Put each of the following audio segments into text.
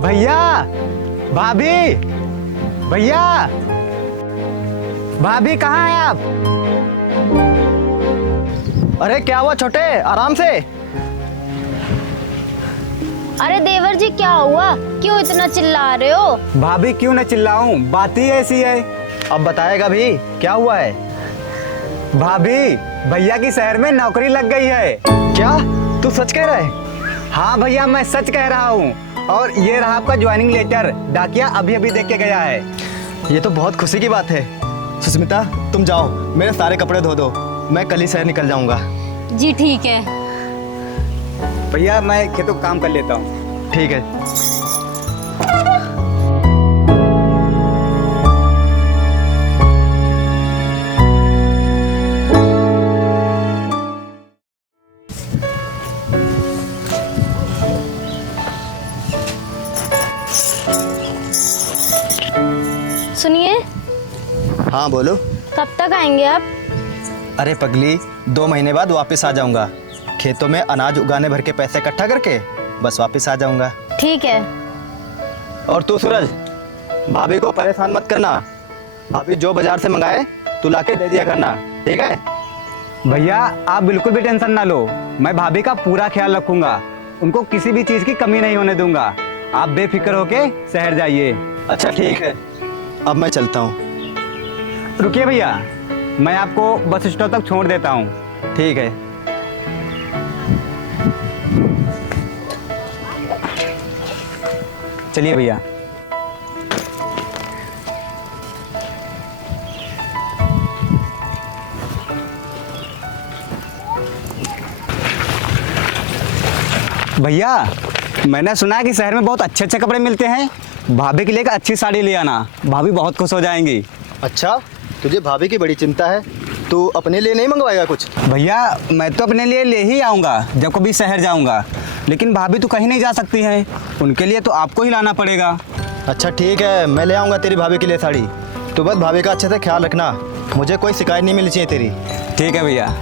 भैया, भाभी, भैया, भाभी कहाँ हैं आप? अरे क्या हुआ छोटे, आराम से। अरे देवर जी क्या हुआ, क्यों इतना चिल्ला रहे हो? भाभी क्यों न चिल्लाऊं, बात ही ऐसी है। अब बताएगा भी क्या हुआ है। भाभी, भैया की शहर में नौकरी लग गई है। क्या तू सच कह रहा है? हाँ भैया, मैं सच कह रहा हूँ। और ये रहा आपका ज्वाइनिंग लेटर, डाकिया अभी अभी देख के गया है। ये तो बहुत खुशी की बात है। सुस्मिता तुम जाओ, मेरे सारे कपड़े धो दो, मैं कल ही शहर निकल जाऊंगा। जी ठीक है। भैया मैं खेतों का काम कर लेता हूँ। ठीक है। सुनिए, हाँ बोलो। कब तक आएंगे आप? अरे पगली, 2 महीने बाद वापस आ जाऊंगा। खेतों में अनाज उगाने भर के पैसे इकट्ठा करके बस वापस आ जाऊंगा। ठीक है। और तू सूरज, भाभी को परेशान मत करना। भाभी जो बाजार से मंगाए तू लाके दे दिया करना, ठीक है? भैया आप बिल्कुल भी टेंशन ना लो, मैं भाभी का पूरा ख्याल रखूंगा। उनको किसी भी चीज की कमी नहीं होने दूंगा। आप बेफिक्र होके शहर जाइए। अच्छा ठीक है, अब मैं चलता हूँ। रुकिए भैया, मैं आपको बस स्टॉप तक छोड़ देता हूँ। ठीक है। चलिए भैया। भैया मैंने सुना है कि शहर में बहुत अच्छे अच्छे कपड़े मिलते हैं। भाभी के लिए एक अच्छी साड़ी ले आना, भाभी बहुत खुश हो जाएंगी। अच्छा, तुझे भाभी की बड़ी चिंता है। तू अपने लिए नहीं मंगवाएगा कुछ? भैया मैं तो अपने लिए ले ही आऊँगा जब कभी शहर जाऊँगा, लेकिन भाभी तो कहीं नहीं जा सकती हैं, उनके लिए तो आपको ही लाना पड़ेगा। अच्छा ठीक है, मैं ले आऊँगा तेरी भाभी के लिए साड़ी। तू बस भाभी का अच्छे से ख्याल रखना, मुझे कोई शिकायत नहीं मिलनी चाहिए तेरी। ठीक है भैया।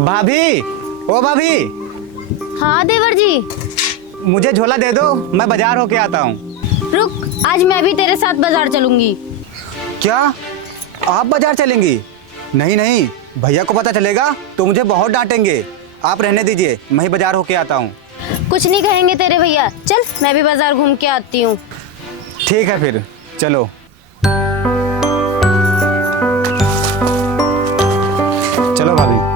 भाभी, ओ भाभी, हाँ देवर जी। मुझे झोला दे दो, मैं बाजार होके आता हूँ। रुक, आज मैं भी तेरे साथ बाजार चलूंगी। क्या आप बाजार चलेंगी? नहीं नहीं, भैया को पता चलेगा तो मुझे बहुत डांटेंगे। आप रहने दीजिए, मैं ही बाजार होके आता हूँ। कुछ नहीं कहेंगे तेरे भैया, चल मैं भी बाजार घूम के आती हूँ। ठीक है फिर चलो। चलो भाभी।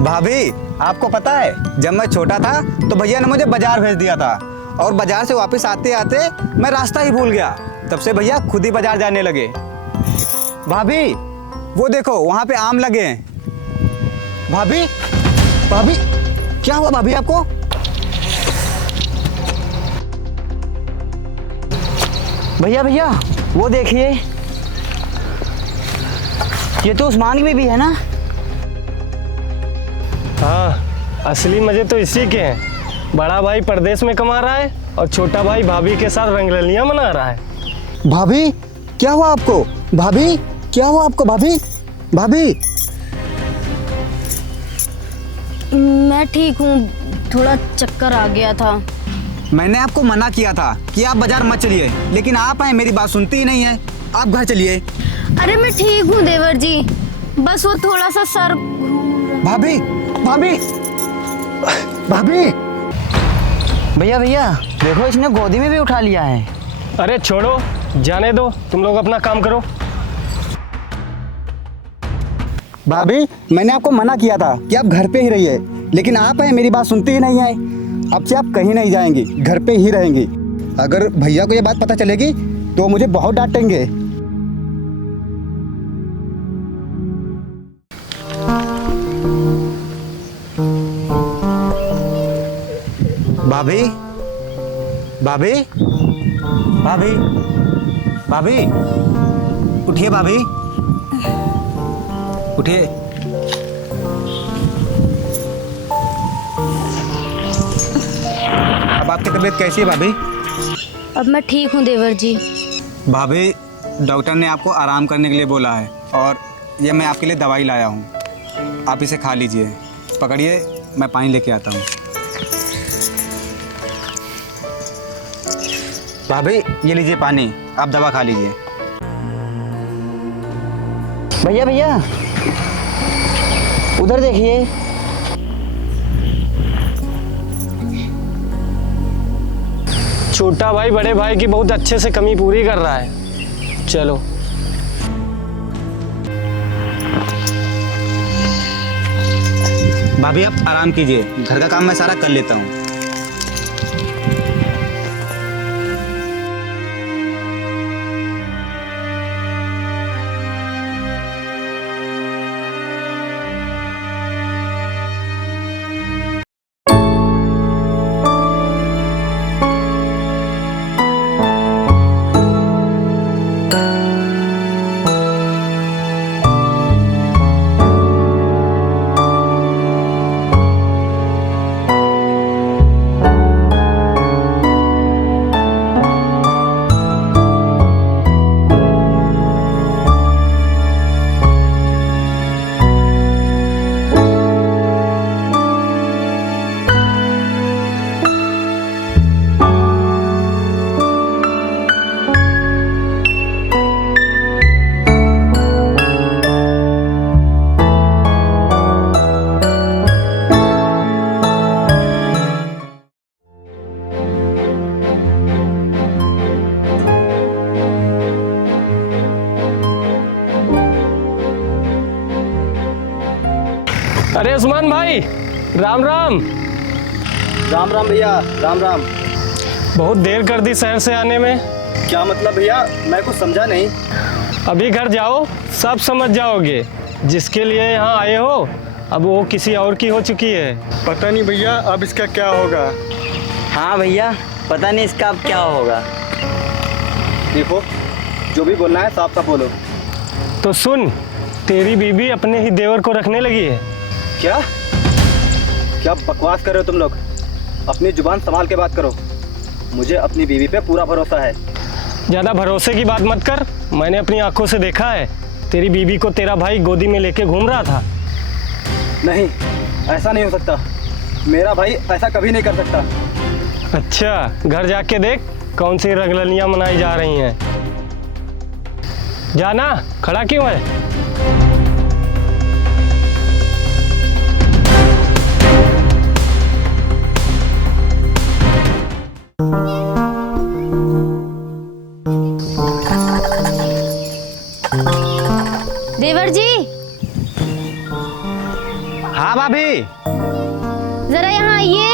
भाभी आपको पता है, जब मैं छोटा था तो भैया ने मुझे बाजार भेज दिया था, और बाजार से वापस आते आते मैं रास्ता ही भूल गया। तब से भैया खुद ही बाजार जाने लगे। भाभी वो देखो वहाँ पे आम लगे हैं। भाभी, भाभी क्या हुआ भाभी आपको? भैया भैया वो देखिए, ये तो उस्मान की बीवी है ना? हाँ, असली मजे तो इसी के हैं। बड़ा भाई परदेश में कमा रहा है और छोटा भाई भाभी के साथ रंगरलियां मना रहा है। भाभी क्या हुआ आपको? भाभी क्या हुआ आपको? भाभी, भाभी। मैं ठीक हूँ, थोड़ा चक्कर आ गया था। मैंने आपको मना किया था कि आप बाजार मत चलिए, लेकिन आप हैं मेरी बात सुनती ही नहीं है। आप घर चलिए। अरे मैं ठीक हूँ देवर जी, बस वो थोड़ा सा सर। भाभी, भाभी, भाभी। भैया भैया देखो, इसने गोदी में भी उठा लिया है। अरे छोड़ो, जाने दो, तुम लोग अपना काम करो। भाभी मैंने आपको मना किया था कि आप घर पे ही रहिए, लेकिन आप हैं मेरी बात सुनती ही नहीं है। अब से आप कहीं नहीं जाएंगी, घर पे ही रहेंगी। अगर भैया को ये बात पता चलेगी तो मुझे बहुत डांटेंगे। भाभी, भाभी, भाभी, भाभी, उठिए भाभी, उठिए। अब आपकी तबीयत कैसी है भाभी? अब मैं ठीक हूँ देवर जी। भाभी, डॉक्टर ने आपको आराम करने के लिए बोला है और ये मैं आपके लिए दवाई लाया हूँ, आप इसे खा लीजिए। पकड़िए, मैं पानी लेके आता हूँ। भाभी, ये लीजिए पानी, आप दवा खा लीजिए। भैया भैया उधर देखिए। छोटा भाई बड़े भाई की बहुत अच्छे से कमी पूरी कर रहा है। चलो। भाभी, आप आराम कीजिए, घर का काम मैं सारा कर लेता हूँ। अरे उस्मान भाई, राम राम। राम राम भैया, राम राम। बहुत देर कर दी शहर से आने में। क्या मतलब भैया, मैं कुछ समझा नहीं। अभी घर जाओ, सब समझ जाओगे। जिसके लिए यहाँ आए हो अब वो किसी और की हो चुकी है। पता नहीं भैया अब इसका क्या होगा। हाँ भैया, पता नहीं इसका अब क्या होगा। देखो, जो भी बोलना है साफ साफ बोलो। तो सुन, तेरी बीबी अपने ही देवर को रखने लगी है। क्या क्या बकवास कर रहे हो तुम लोग? अपनी जुबान संभाल के बात करो। मुझे अपनी बीवी पे पूरा भरोसा है। ज़्यादा भरोसे की बात मत कर। मैंने अपनी आंखों से देखा है, तेरी बीबी को तेरा भाई गोदी में लेके घूम रहा था। नहीं, ऐसा नहीं हो सकता। मेरा भाई ऐसा कभी नहीं कर सकता। अच्छा, घर जाके देख कौन सी रंगरलियां मनाई जा रही हैं। जाना, खड़ा क्यों है? देवर जी, हाँ भाभी। जरा यहाँ आइए।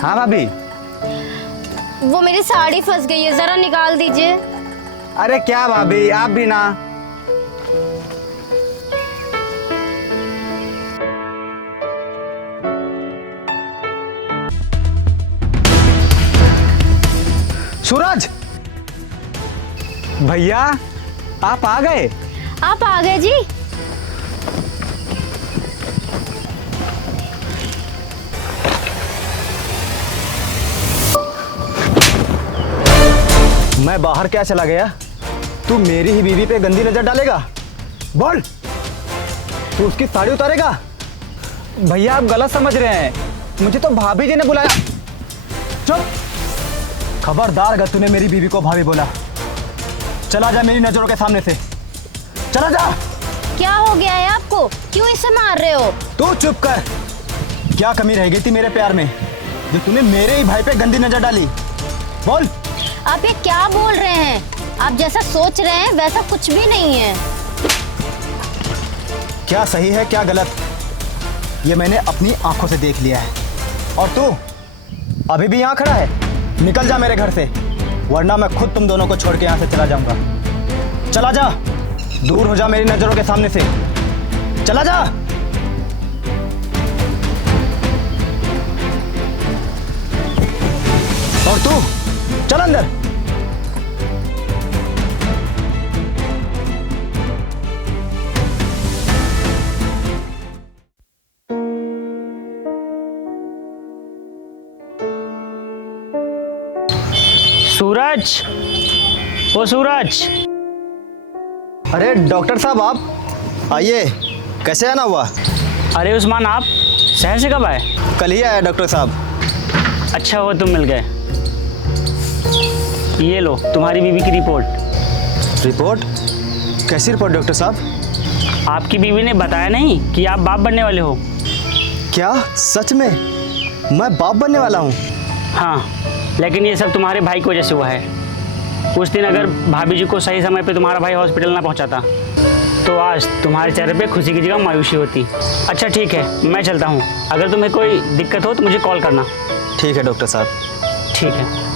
हाँ भाभी। वो मेरी साड़ी फंस गई है, जरा निकाल दीजिए। अरे क्या भाभी, आप भी ना। सूरज, भैया आप आ गए। आप आ गए जी। मैं बाहर क्या चला गया? तू मेरी ही बीवी पे गंदी नजर डालेगा? बोल, तू उसकी साड़ी उतारेगा? भैया आप गलत समझ रहे हैं, मुझे तो भाभी जी ने बुलाया। चुप! खबरदार अगर तूने मेरी बीवी को भाभी बोला, चला जा मेरी नजरों के सामने से। चला जा। क्या हो गया है आपको? क्यों इसे मार रहे हो? तू चुप कर। क्या कमी रह गई थी मेरे प्यार में जो तूने मेरे ही भाई पे गंदी नजर डाली? बोल। आप ये क्या बोल रहे हैं? आप जैसा सोच रहे हैं वैसा कुछ भी नहीं है। क्या सही है क्या गलत, ये मैंने अपनी आंखों से देख लिया है। और तू अभी भी यहाँ खड़ा है? निकल जा मेरे घर से, वरना मैं खुद तुम दोनों को छोड़ के यहाँ से चला जाऊंगा। चला जा, दूर हो जा मेरी नजरों के सामने से। चला जा। और तू चल अंदर। सूरज, ओ सूरज। अरे डॉक्टर साहब आप आइए, कैसे आना हुआ? अरे उस्मान, आप शहर से कब आए? कल ही आया डॉक्टर साहब। अच्छा हुआ तुम मिल गए। ये लो तुम्हारी बीवी की रिपोर्ट। रिपोर्ट? कैसी रिपोर्ट डॉक्टर साहब? आपकी बीवी ने बताया नहीं कि आप बाप बनने वाले हो। क्या सच में मैं बाप बनने वाला हूँ? हाँ, लेकिन ये सब तुम्हारे भाई की वजह से हुआ है। उस दिन अगर भाभी जी को सही समय पे तुम्हारा भाई हॉस्पिटल ना पहुंचाता तो आज तुम्हारे चेहरे पे खुशी की जगह मायूसी होती। अच्छा ठीक है, मैं चलता हूँ। अगर तुम्हें कोई दिक्कत हो तो मुझे कॉल करना। ठीक है डॉक्टर साहब। ठीक है।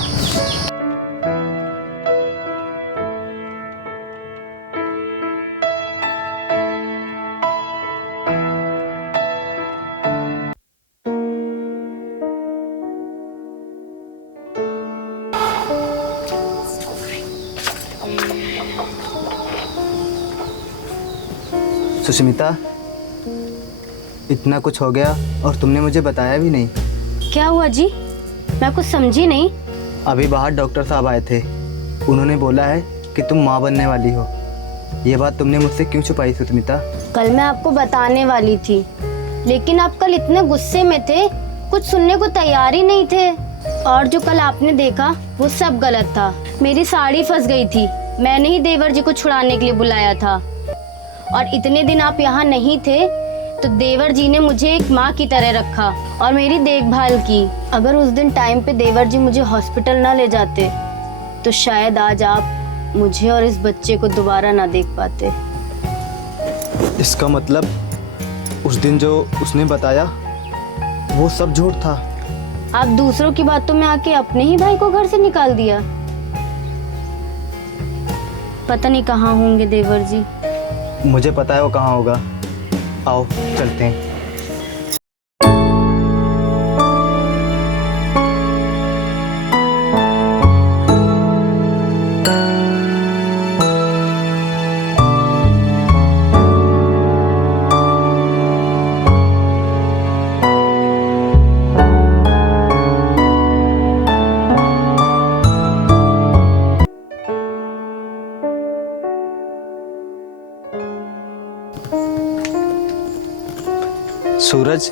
सुष्मिता, इतना कुछ हो गया और तुमने मुझे बताया भी नहीं। क्या हुआ जी? मैं कुछ समझी नहीं। अभी बाहर डॉक्टर साहब आए थे, उन्होंने बोला है कि तुम माँ बनने वाली हो। ये बात तुमने मुझसे क्यों छुपाई सुष्मिता? कल मैं आपको बताने वाली थी, लेकिन आप कल इतने गुस्से में थे, कुछ सुनने को तैयार ही नहीं थे। और जो कल आपने देखा वो सब गलत था। मेरी साड़ी फंस गई थी, मैंने ही देवर जी को छुड़ाने के लिए बुलाया था। और इतने दिन आप यहाँ नहीं थे तो देवर जी ने मुझे एक माँ की तरह रखा और मेरी देखभाल की। अगर उस दिन टाइम पे देवर जी मुझे हॉस्पिटल ना ले जाते तो शायद आज आप मुझे और इस बच्चे को दोबारा ना देख पाते। इसका मतलब उस दिन जो उसने बताया वो सब झूठ था। आप दूसरों की बातों में आके अपने ही भाई को घर से निकाल दिया। पता नहीं कहाँ होंगे देवर जी। मुझे पता है वो कहाँ होगा। आओ चलते हैं। सूरज,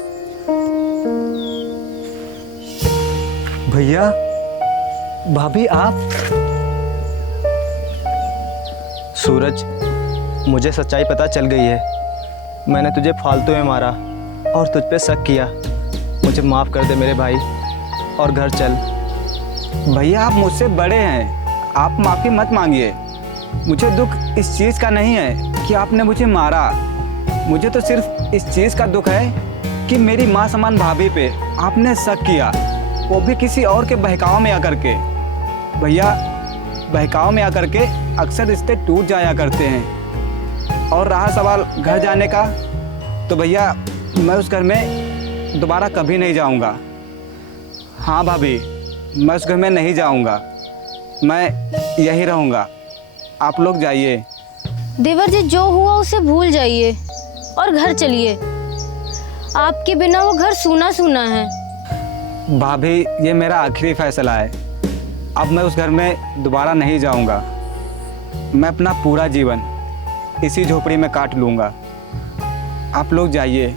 भैया, भाभी आप? सूरज, मुझे सच्चाई पता चल गई है। मैंने तुझे फालतू में मारा और तुझ पे शक किया। मुझे माफ़ कर दे मेरे भाई और घर चल। भैया आप मुझसे बड़े हैं, आप माफ़ी मत मांगिए। मुझे दुख इस चीज़ का नहीं है कि आपने मुझे मारा। मुझे तो सिर्फ इस चीज़ का दुख है कि मेरी माँ समान भाभी पे आपने शक किया, वो भी किसी और के बहकाव में आकर के। भैया, बहकाव में आकर के अक्सर रिश्ते टूट जाया करते हैं। और रहा सवाल घर जाने का, तो भैया मैं उस घर में दोबारा कभी नहीं जाऊंगा। हाँ भाभी, मैं उस घर में नहीं जाऊंगा, मैं यहीं रहूंगा। आप लोग जाइए। देवर जी, जो हुआ उसे भूल जाइए और घर चलिए। आपके बिना वो घर सूना सूना है। भाभी, ये मेरा आखिरी फैसला है। अब मैं उस घर में दोबारा नहीं जाऊंगा। मैं अपना पूरा जीवन इसी झोपड़ी में काट लूंगा। आप लोग जाइए।